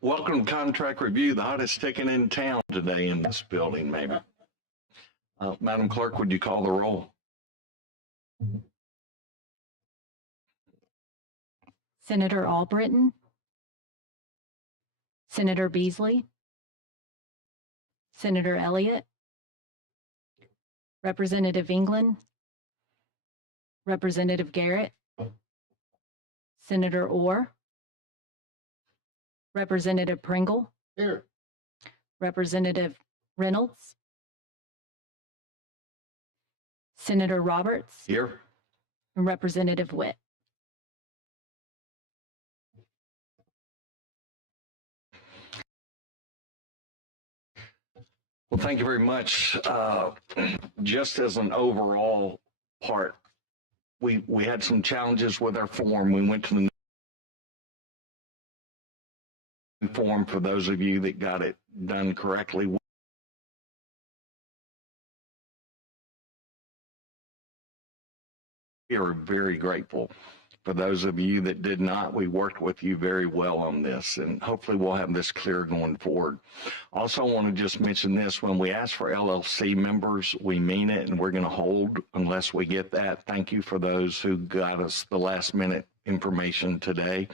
Welcome to Contract Review, the hottest ticket in town today in this building, maybe. Madam Clerk, would you call the roll? Senator Albritton, Senator Beasley, Senator Elliott, Representative England, Representative Garrett, Senator Orr, Representative Pringle, Here. Representative Reynolds, Senator Roberts, Here. and Representative Witt. Well, thank you very much. Just as an overall part, we had some challenges with our form. We went to the new form for those of you that got it done correctly. We are very grateful. For those of you that did not, we worked with you very well on this, and hopefully we'll have this clear going forward. Also, I want to just mention this. When we ask for LLC members, we mean it, and we're going to hold unless we get that. Thank you for those who got us the last minute information today,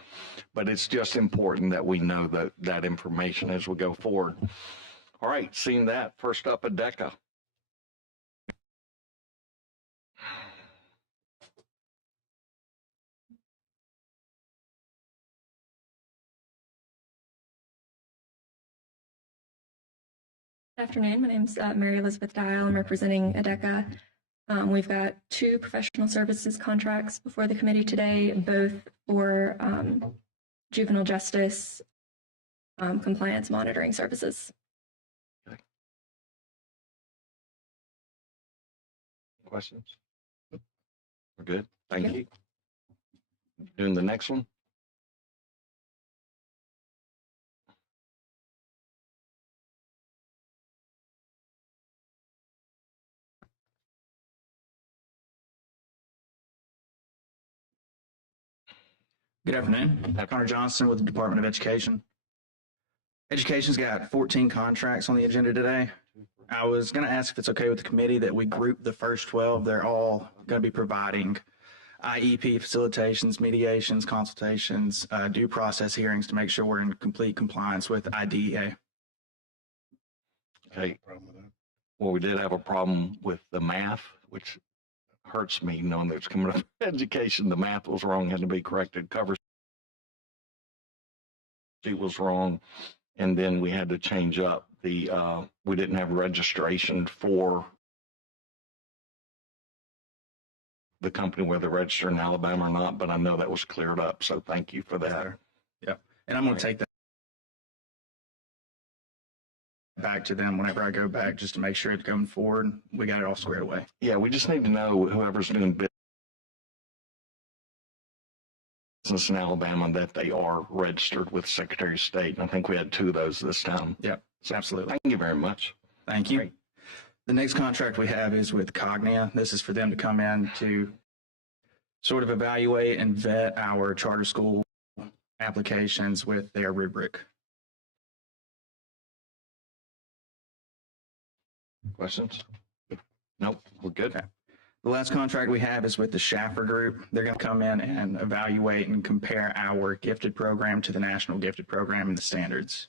but it's just important that we know that information as we go forward. All right, seeing that, first up, ADECA. Good afternoon. My name is Mary Elizabeth Dial. I'm representing ADECA. We've got two professional services contracts before the committee today, both for juvenile justice compliance monitoring services. Okay. Questions? We're good. Thank you. Doing the next one. Good afternoon. Connor Johnson with the Department of Education. Education's got 14 contracts on the agenda today. I was going to ask if it's okay with the committee that we group the first 12. They're all going to be providing IEP facilitations, mediations, consultations, due process hearings to make sure we're in complete compliance with IDEA. Okay. Well, we did have a problem with the math, which hurts me knowing that it's coming up education. The math was wrong, had to be corrected. Cover sheet was wrong. And then we had to change up the, we didn't have registration for the company, whether registered in Alabama or not, but I know that was cleared up. So thank you for that. Yeah. And I'm going to take that back to them whenever I go back, just to make sure it's going forward. We got it all squared away. Yeah, we just need to know whoever's doing business in Alabama that they are registered with Secretary of State. And I think we had 2 of those this time. Yep, So absolutely. Thank you very much. Thank you. Great. The next contract we have is with Cognia. This is for them to come in to sort of evaluate and vet our charter school applications with their rubric. Questions? Nope, we're good. Okay. The last contract we have is with the Schaffer Group. They're going to come in and evaluate and compare our gifted program to the National Gifted Program and the standards.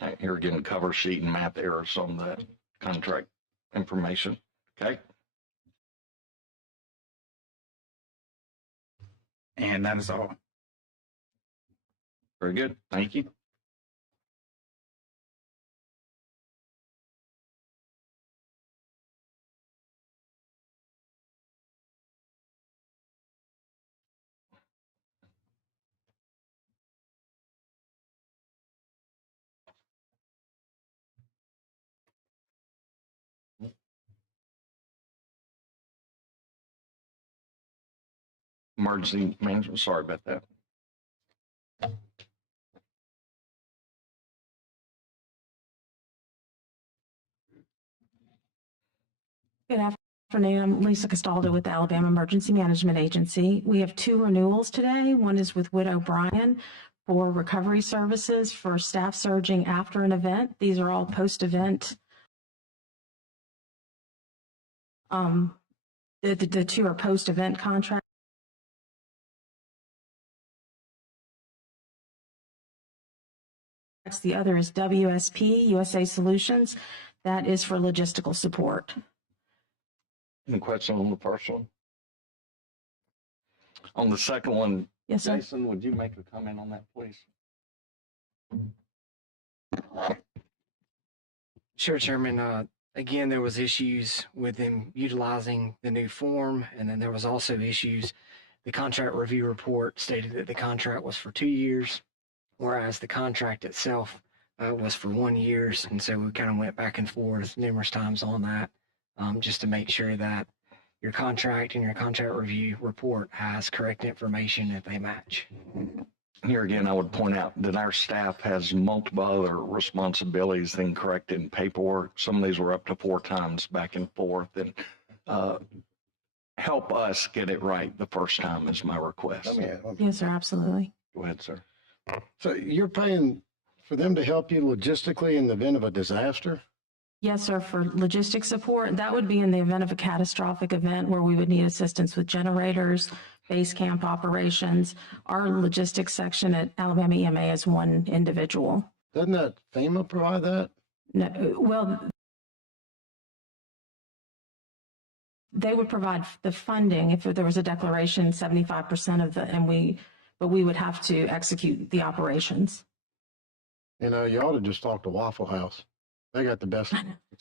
All right, here again, cover sheet and math errors on the contract information. Okay. And that is all. Very good. Thank you. Emergency management, sorry about that. Good afternoon. Afternoon, I'm Lisa Castaldo with the Alabama Emergency Management Agency. We have 2 renewals today. One is with Widow Bryan for recovery services for staff surging after an event. These are all post-event. The 2 are post-event contracts. The other is WSP, USA Solutions. That is for logistical support. Any question on the first one? On the second one, Yes, sir. Jason, would you make a comment on that, please? Sure, Chairman. Again, there was issues with them utilizing the new form, and then there was also issues. The contract review report stated that the contract was for 2 years, whereas the contract itself was for 1 year. And so we kind of went back and forth numerous times on that, just to make sure that your contract and your contract review report has correct information if they match. Here again, I would point out that our staff has multiple other responsibilities than correcting paperwork. Some of these were up to 4 times back and forth, and help us get it right the first time is my request. Yes, sir, absolutely. Go ahead, sir. So you're paying for them to help you logistically in the event of a disaster? Yes, sir, for logistic support. That would be in the event of a catastrophic event where we would need assistance with generators, base camp operations. Our logistics section at Alabama EMA is 1 individual. Doesn't that FEMA provide that? No, well, they would provide the funding if there was a declaration, 75% of the, but we would have to execute the operations. You know, you ought to just talk to Waffle House. They got the best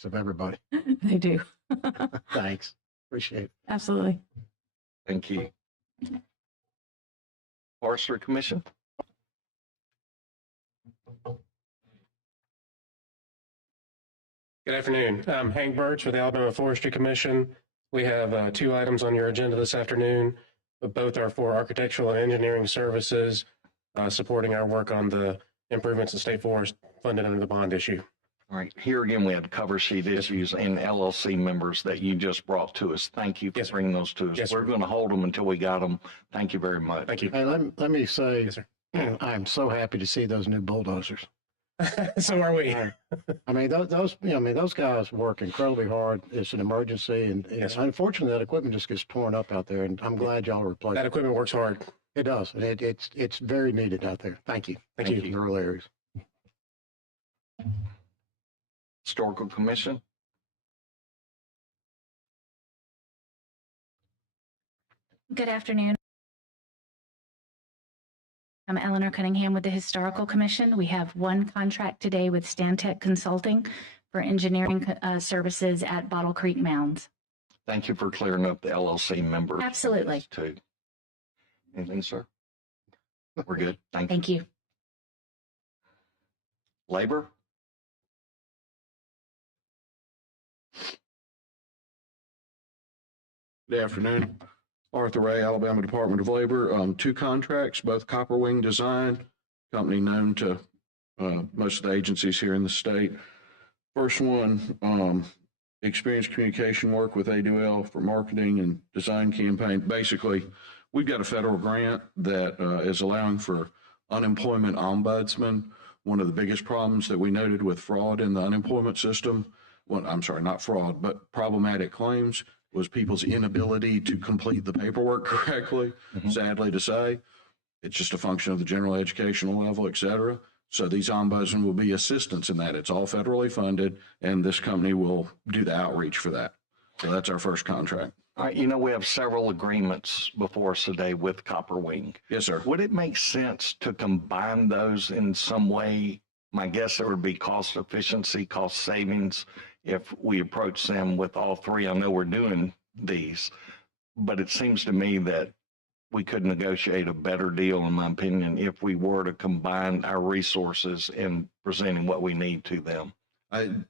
of everybody. They do. Thanks. Appreciate it. Absolutely. Thank you. Forestry Commission? Good afternoon. I'm Hank Birch with the Alabama Forestry Commission. We have 2 items on your agenda this afternoon. Both are for architectural and engineering services, supporting our work on the improvements in state forest funded under the bond issue. All right, here again, we had cover sheet issues and LLC members that you just brought to us. Thank you for Yes, sir. bringing those to us. Yes, We're sir. going to hold them until we got them. Thank you very much. Thank you. Hey, let me say, Yes, sir. I'm so happy to see those new bulldozers. So are we. I mean, those guys work incredibly hard. It's an emergency, and Yes, sir. unfortunately, that equipment just gets torn up out there. And I'm glad y'all replaced That it. equipment works hard. It does, and it's very needed out there. Thank you. Thank you. In rural areas. Historical Commission? Good afternoon. I'm Eleanor Cunningham with the Historical Commission. We have 1 contract today with Stantec Consulting for engineering services at Bottle Creek Mounds. Thank you for clearing up the LLC members. Absolutely. Too. Anything, sir? We're good. Thank you. Thank you. Labor? Good afternoon. Arthur Ray, Alabama Department of Labor. 2 contracts, both Copper Wing Design, company known to most of the agencies here in the state. First one, experienced communication work with A2L for marketing and design campaign. Basically, we've got a federal grant that is allowing for unemployment ombudsman. One of the biggest problems that we noted with fraud in the unemployment system, well, I'm sorry, not fraud, but problematic claims, was people's inability to complete the paperwork correctly. Sadly to say, it's just a function of the general educational level, et cetera. So these ombudsmen will be assistants in that. It's all federally funded, and this company will do the outreach for that. So that's our first contract. All right, you know, we have several agreements before us today with Copper Wing. Yes, sir. Would it make sense to combine those in some way? My guess there would be cost efficiency, cost savings if we approach them with all 3. I know we're doing these, but it seems to me that we could negotiate a better deal, in my opinion, if we were to combine our resources in presenting what we need to them.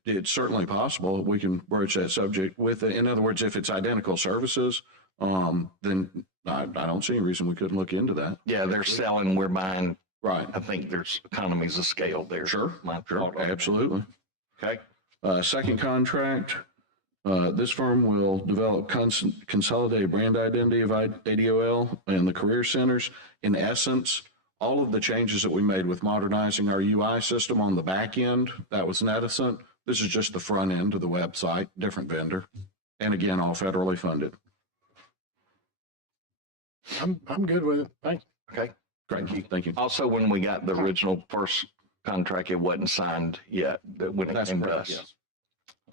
It's certainly possible. We can broach that subject with, in other words, if it's identical services, then I don't see any reason we couldn't look into that. Yeah, they're selling, we're buying. Right. I think there's economies of scale there. Sure. My Sure. thought on that. Absolutely. Okay. Second contract, This firm will develop consolidated brand identity of ADOL and the career centers. In essence, all of the changes that we made with modernizing our UI system on the back end, that was Netison. This is just the front end of the website, different vendor. And again, all federally funded. I'm good with it. Thanks. Okay, Great. Thank you. also, when we got the original first contract, it wasn't signed yet, when it That's came to correct, us. yes.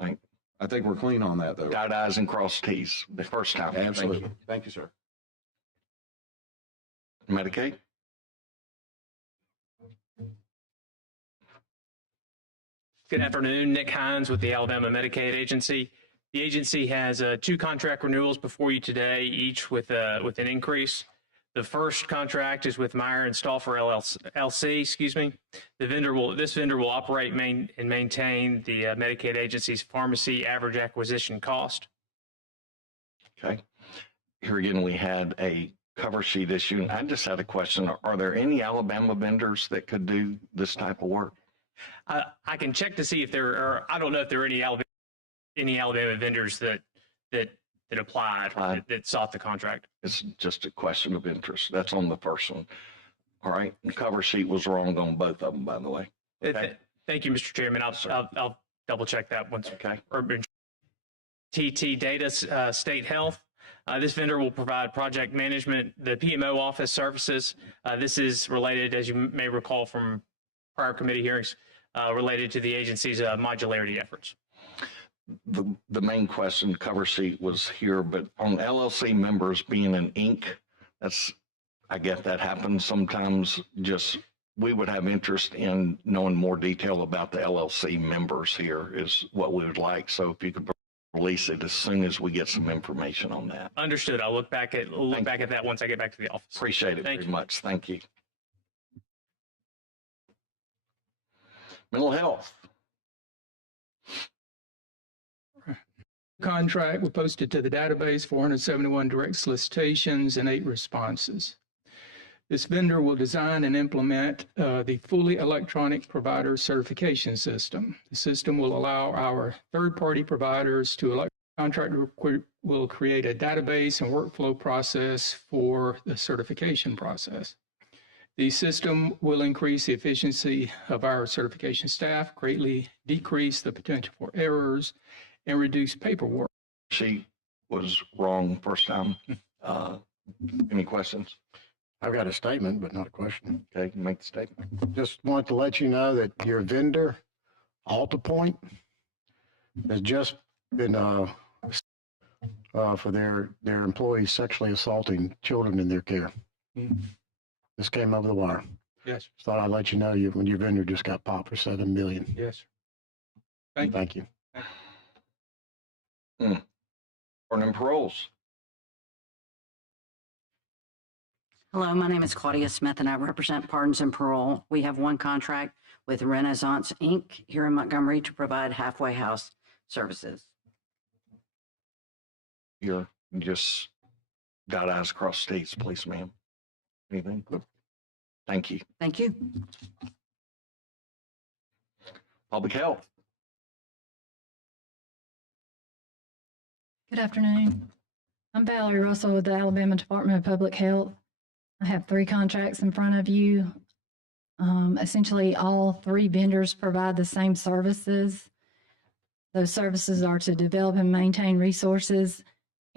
Right. I think we're clean on that, though. Dot I's and cross T's the first time. Thank Absolutely. you. Thank you, sir. Medicaid? Good afternoon, Nick Hines with the Alabama Medicaid Agency. The agency has 2 contract renewals before you today, each with an increase. The first contract is with Meyer and Stauffer LLC. This vendor will operate and maintain the Medicaid agency's pharmacy average acquisition cost. Okay. Here again, we had a cover sheet issue. And I just had a question. Are there any Alabama vendors that could do this type of work? I can check to see if there are. I don't know if there are any Alabama vendors that applied or that sought the contract. It's just a question of interest. That's on the first one. All right. The cover sheet was wrong on both of them, by the way. Okay. Thank you, Mr. Chairman. I'll double check that once. Okay. Urban TT Data State Health. This vendor will provide project management, the PMO office services. This is related, as you may recall from prior committee hearings, related to the agency's modularity efforts. The main question, cover sheet was here, but on LLC members being an Inc., I get that happens sometimes. Just, we would have interest in knowing more detail about the LLC members here is what we would like. So if you could release it as soon as we get some information on that. Understood. I'll look back at that once I get back to the office. Appreciate it very much. Thank you. Mental health. Contract, we posted to the database 471 direct solicitations and 8 responses. This vendor will design and implement the fully electronic provider certification system. The system will allow our third-party providers to contractor will create a database and workflow process for the certification process. The system will increase the efficiency of our certification staff, greatly decrease the potential for errors, and reduce paperwork. She was wrong first time. Any questions? I've got a statement, but not a question. Okay, make the statement. Just want to let you know that your vendor, AltaPoint, has just been for their employees sexually assaulting children in their care. This came over the wire. Yes. Just thought I'd let you know when your vendor just got popped for $7 million. Yes. Thank you. Pardon and paroles. Hello, my name is Claudia Smith and I represent Pardons and Parole. We have one contract with Renaissance Inc. here in Montgomery to provide halfway house services. You're just dot I's cross states, please, ma'am. Anything? Thank you. Thank you. Public health. Good afternoon. I'm Valerie Russell with the Alabama Department of Public Health. I have 3 contracts in front of you. Essentially, all 3 vendors provide the same services. Those services are to develop and maintain resources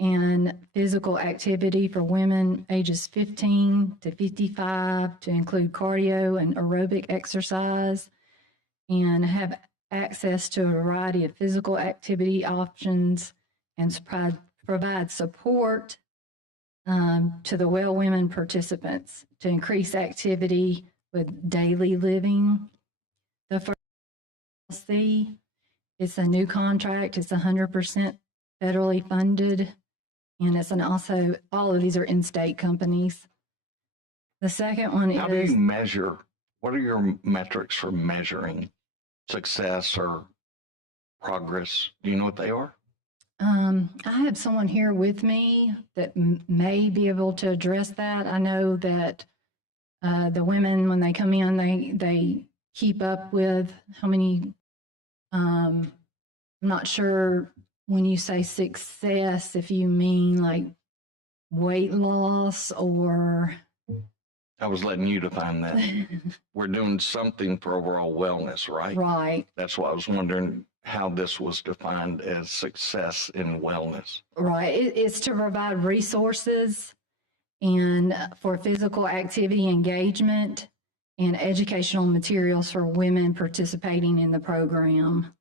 and physical activity for women ages 15 to 55 to include cardio and aerobic exercise, and have access to a variety of physical activity options and provide support to the well women participants to increase activity with daily living. The first LLC, it's a new contract. It's 100% federally funded, and it's also all of these are in-state companies. The second one How do you measure? What are your metrics for measuring success or progress? Do you know what they are? I have someone here with me that may be able to address that. I know that the women, when they come in, they keep up with how many, I'm not sure when you say success, if you mean like weight loss or I was letting you define that. We're doing something for overall wellness, right? right, That's why I was wondering how this was defined as success in wellness. right. It's to provide resources and for physical activity engagement and educational materials for women participating in the program.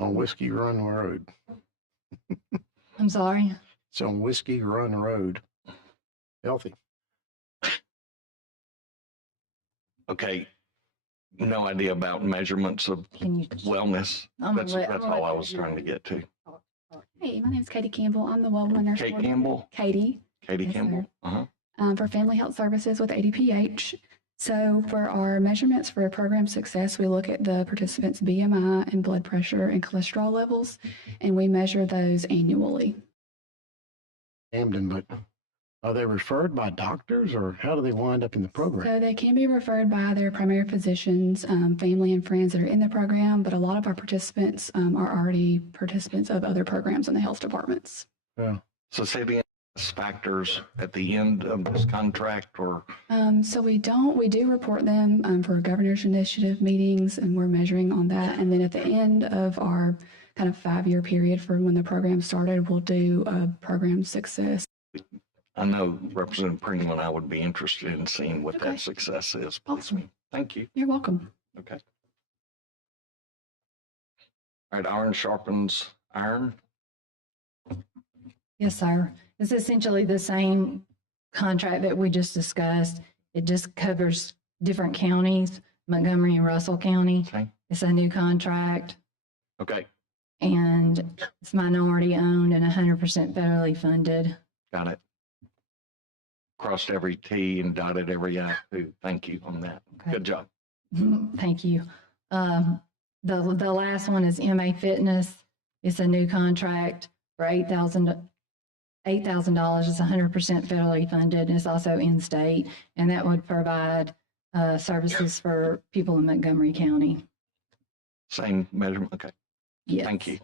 On Whiskey Run Road. I'm sorry. It's on Whiskey Run Road. Healthy. Okay. No idea about measurements of Can you? wellness. That's all I was trying to get to. Hey, my name is Katie Campbell. I'm the Well Nurse. Kate Campbell? Katie. Katie Yes, Campbell? sir. Uh-huh. For Family Health Services with ADPH. So for our measurements for program success, we look at the participants' BMI and blood pressure and cholesterol levels, and we measure those annually. Camden, but are they referred by doctors or how do they wind up in the program? So they can be referred by their primary physicians, family and friends that are in the program, but a lot of our participants are already participants of other programs in the health departments. Yeah. So say the factors at the end of this contract or? So we do report them for governor's initiative meetings, and we're measuring on that. And then at the end of our kind of 5-year period for when the program started, we'll do a program success. I know Representative Pringle and I would be interested in seeing what Okay. that success is. Awesome. Thank you. You're welcome. Okay. All right, iron sharpens iron. Yes, sir. It's essentially the same contract that we just discussed. It just covers different counties, Montgomery and Russell County. Okay. It's a new contract Okay, and it's minority owned and 100% federally funded. got it. Crossed every T and dotted every I too. Thank you on that. Okay. Good job. Thank you. The last one is MA Fitness. It's a new contract for $8,000. It's 100% federally funded. It's also in-state, and that would provide services for people in Montgomery County. Same measurement. Okay. Yes. Thank you.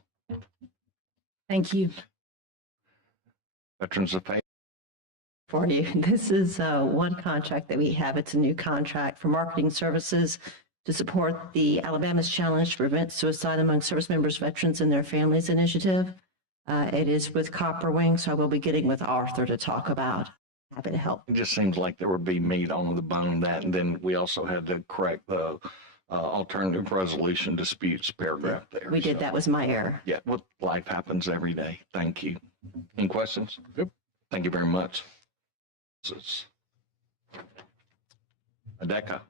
Thank you. Veterans Affairs. For you. This is one contract that we have. It's a new contract for marketing services to support the Alabama's Challenge to Prevent Suicide Among Service Members, Veterans, and Their Families initiative. It is with Copperwing, so I will be getting with Arthur to talk about. Happy to help. It just seems like there would be meat on the bone that, and then we also had to correct the alternative resolution disputes paragraph there. We did. So, That was my error. yeah, well, life happens every day. Thank you. Any questions? Yep. Thank you very much. This is Adeka.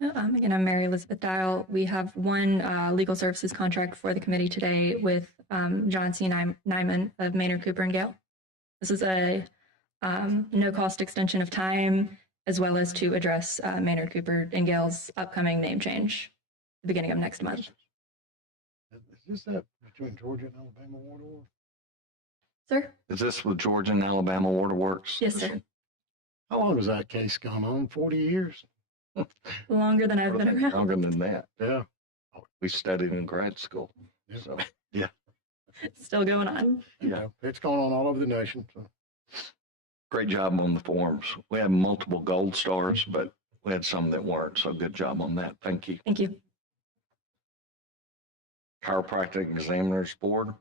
Again, I'm Mary Elizabeth Dial. We have one legal services contract for the committee today with John C. Nyman of Maynard Cooper and Gale. This is a no-cost extension of time, as well as to address Maynard Cooper and Gale's upcoming name change at the beginning of next month. Is this that between Georgia and Alabama Waterworks? Sir? Is this with Georgia and Alabama Waterworks? Yes, sir. How long has that case gone on? 40 years? Longer than I've been around. Longer than that. Yeah. We studied in grad school. Yeah. So, yeah. Still going on. Yeah. It's gone on all over the nation. So. Great job on the forms. We had multiple gold stars, but we had some that weren't. So good job on that. Thank you. Thank you. Chiropractic Examiners Board.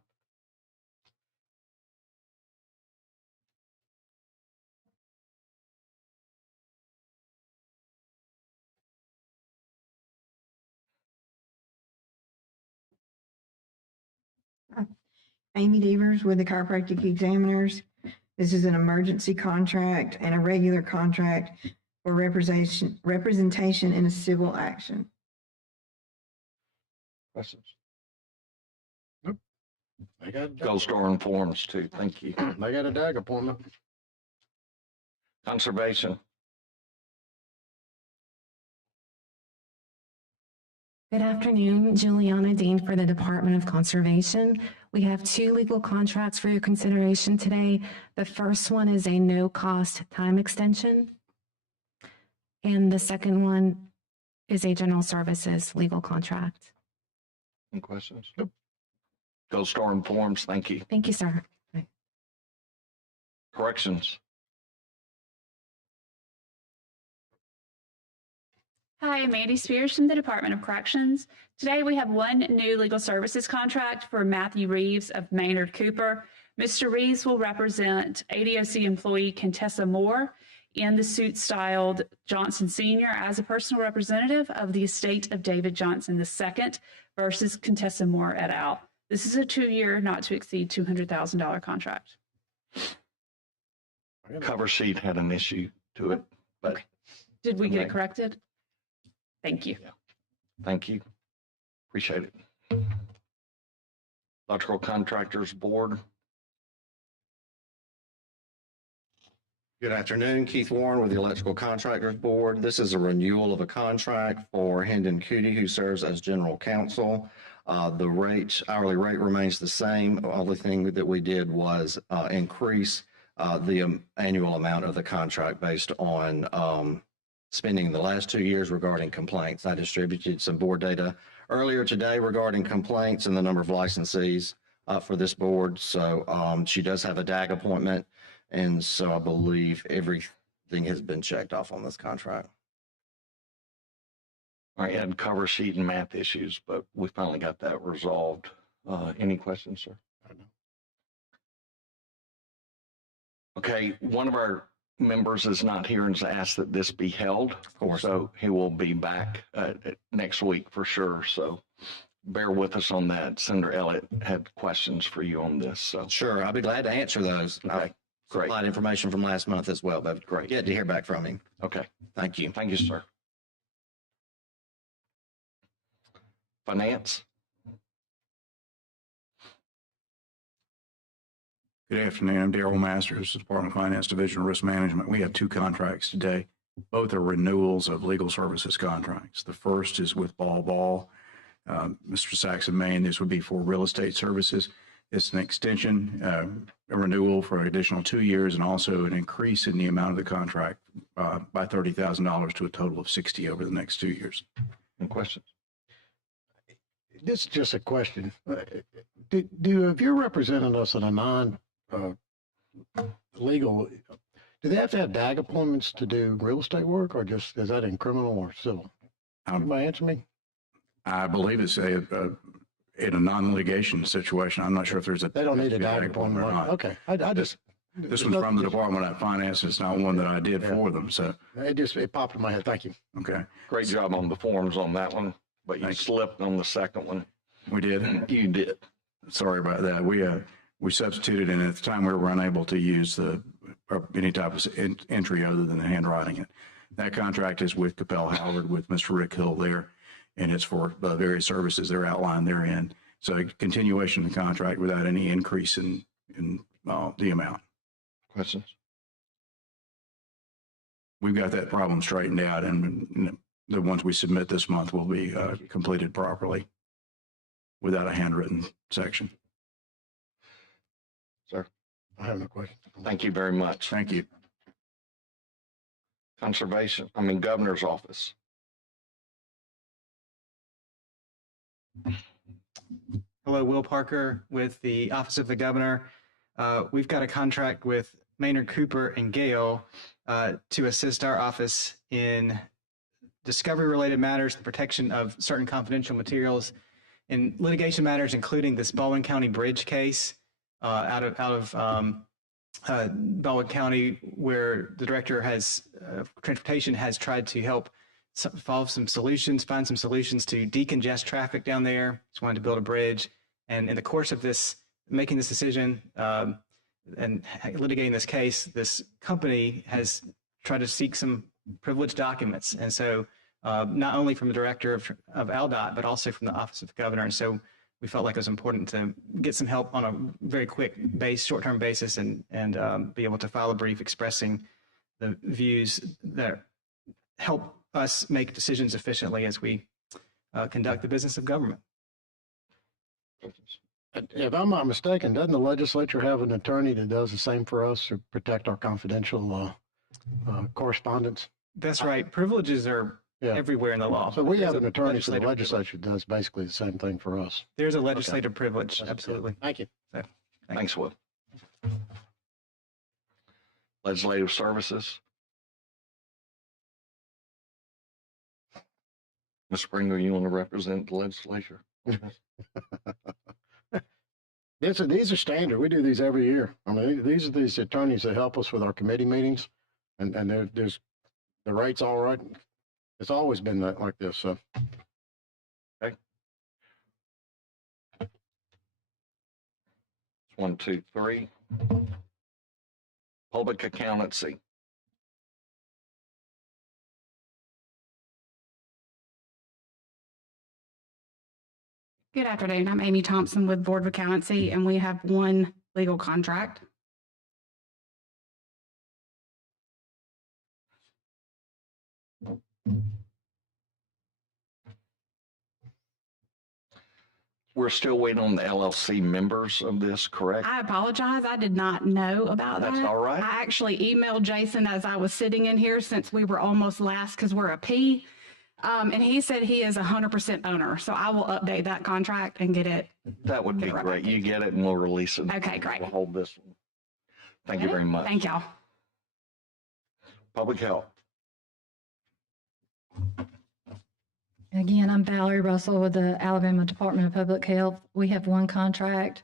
Amy Devers with the Chiropractic Examiners. This is an emergency contract and a regular contract for representation in a civil action. Questions? Nope. They got Gold star on forms too. Thank you. They got a DAG appointment. Conservation. Good afternoon, Juliana Dean for the Department of Conservation. We have two legal contracts for your consideration today. The first one is a no-cost time extension. And the second one is a general services legal contract. Any questions? Nope. Gold Star informs. Thank you. Thank you, sir. Corrections. Hi, Mandy Spears from the Department of Corrections. Today we have one new legal services contract for Matthew Reeves of Maynard Cooper. Mr. Reeves will represent ADOC employee Contessa Moore in the suit styled Johnson Sr. as a personal representative of the estate of David Johnson II versus Contessa Moore et al. This is a 2-year, not to exceed $200,000 contract. Cover sheet had an issue to it, but okay. Did we get it corrected? Thank you. Yeah. Thank you. Appreciate it. Electrical Contractors Board. Good afternoon, Keith Warren with the Electrical Contractors Board. This is a renewal of a contract for Hendon Cootie, who serves as general counsel. The hourly rate remains the same. The only thing that we did was increase the annual amount of the contract based on spending the last 2 years regarding complaints. I distributed some board data earlier today regarding complaints and the number of licensees for this board. So she does have a DAG appointment. And so I believe everything has been checked off on this contract. I had cover sheet and math issues, but we finally got that resolved. Any questions, sir? Okay, one of our members is not here and has asked that this be held. Of course. So he will be back next week for sure. So bear with us on that. Senator Elliott had questions for you on this. So sure, I'll be glad to answer those. Okay. Great. Supplied information from last month as well, but great. Get to hear back from him. Okay. Thank you. Thank you, sir. Finance. Good afternoon. I'm Darrell Masters, Department of Finance Division of Risk Management. We have 2 contracts today. Both are renewals of legal services contracts. The first is with Ball. Mr. Saxon, Maine. This would be for real estate services. It's an extension, a renewal for an additional 2 years, and also an increase in the amount of the contract by $30,000 to a total of $60,000 over the next 2 years. Any questions? This is just a question. If you're representing us in a non-legal, do they have to have DAG appointments to do real estate work, or just is that in criminal or civil? Anybody answer me? I believe it's in a non-litigation situation. I'm not sure if there's a. They don't need a DAG appointment or not. Okay. This one's from the Department of Finance. It's not one that I did for them. So it popped in my head. Thank you. Okay. Great job on the forms on that one, but you slipped on the second one. We did. You did. Sorry about that. We substituted, and at the time we were unable to use any type of entry other than handwriting it. That contract is with Capel Howard with Mr. Rick Hill there, and it's for the various services that are outlined therein. So a continuation of the contract without any increase in the amount. Questions? We've got that problem straightened out, and the ones we submit this month will be completed properly without a handwritten section. Sir? I have no question. Thank you very much. Thank you. Governor's office. Hello, Will Parker with the Office of the Governor. We've got a contract with Maynard Cooper and Gale to assist our office in discovery-related matters, the protection of certain confidential materials, in litigation matters, including this Baldwin County Bridge case out of Baldwin County, where the Director of Transportation has tried to help find some solutions to decongest traffic down there. Just wanted to build a bridge. And in the course of making this decision and litigating this case, this company has tried to seek some privileged documents. And so not only from the Director of ALDOT, but also from the Office of the Governor. And so we felt like it was important to get some help on a very quick short-term basis and be able to file a brief expressing the views that help us make decisions efficiently as we conduct the business of government. If I'm not mistaken, doesn't the legislature have an attorney that does the same for us to protect our confidential correspondence? That's right. Privileges are Yeah. everywhere in the law. So we have There's an a attorney for the legislative legislature that does basically the same thing for us. There's a legislative privilege, absolutely. Thank you. So, Thanks, Will. Legislative Services. Ms. Springer, you want to represent the legislature? These are standard. We do these every year. I mean, these are these attorneys that help us with our committee meetings, and there's the rate's all right. It's always been like this. So. Okay. 1, 2, 3. Public accountancy. Good afternoon. I'm Amy Thompson with Board of Accountancy, and we have one legal contract. We're still waiting on the LLC members of this, correct? I apologize. I did not know about that. That's all right. I actually emailed Jason as I was sitting in here since we were almost last because we're a P. And he said he is 100% owner. So I will update that contract and get it. That would be great. You get it and we'll release it. Okay, great. We'll hold this one. Thank you very much. Thank y'all. Public health. Again, I'm Valerie Russell with the Alabama Department of Public Health. We have one contract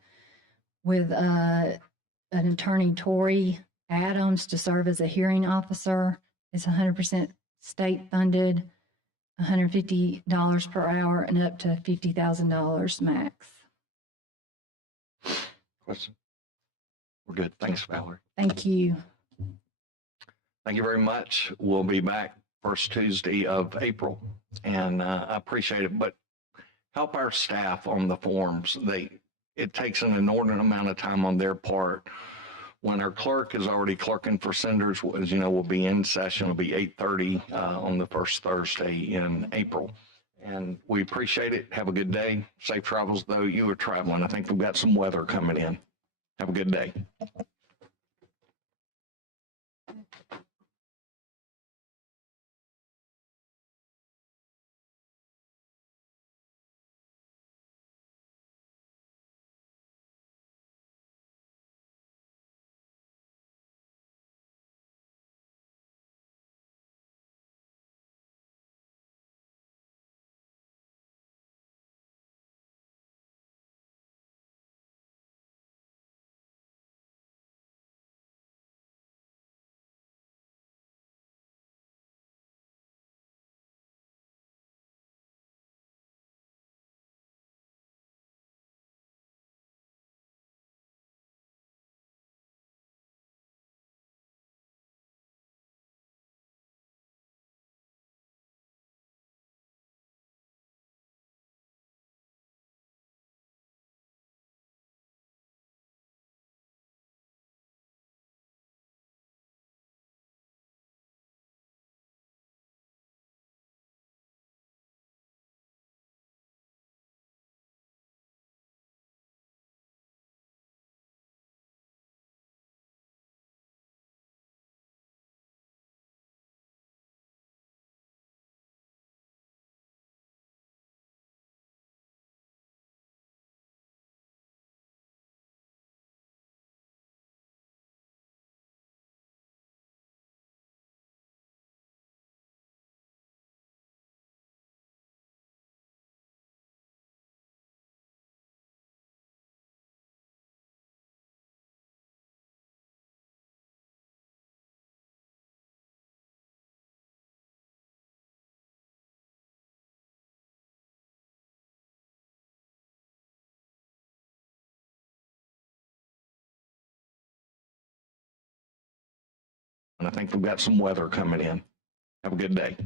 with an attorney, Tori Adams, to serve as a hearing officer. It's 100% state funded, $150 per hour and up to $50,000 max. Question? We're good. Thanks, Valerie. Thank you. Thank you very much. We'll be back first Tuesday of April, and I appreciate it. But help our staff on the forms. It takes an inordinate amount of time on their part. When our clerk is already clerking for senators, as you know, we'll be in session. It'll be 8:30 on the first Thursday in April. And we appreciate it. Have a good day. Safe travels, though you are traveling. I think we've got some weather coming in. Have a good day. And I think we've got some weather coming in. Have a good day.